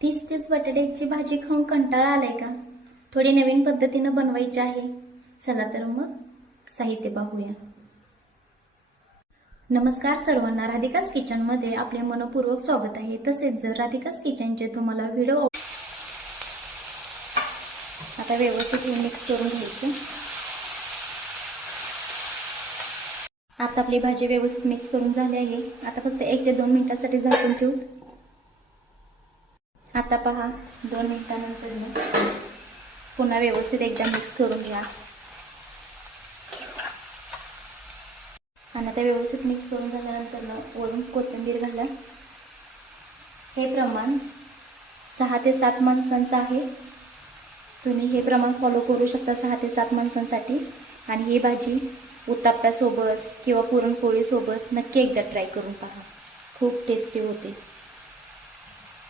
तीच तीच बटाट्याची भाजी खाऊन कंटाळा आलाय का? थोडी नवीन पद्धतीनं बनवायची आहे. चला तर मग साहित्य पाहूया. नमस्कार सर्वांना, राधिकास किचनमध्ये आपले मनपूर्वक स्वागत आहे. तसेच जर राधिकास किचनचे तुम्हाला व्हिडिओ आता व्यवस्थित मिक्स करून घ्यायचं. आता आपली भाजी व्यवस्थित मिक्स करून झाली आहे. आता फक्त 1 ते 2 मिनिटांसाठी झाकून ठेवू. आता पहा 2 मिनिटांनंतर पुन्हा व्यवस्थित एकदा मिक्स करून घ्या. आणि आता व्यवस्थित मिक्स करून झाल्यानंतर वरून कोथिंबीर घाला. हे प्रमाण 6 ते 7 माणसांचं आहे. तुम्ही हे प्रमाण फॉलो करू शकता 6 ते 7 माणसांसाठी. आणि ही भाजी उत्तप्प्यासोबत किंवा पुरणपोळीसोबत नक्की एकदा ट्राय करून पहा. खूप टेस्टी होते.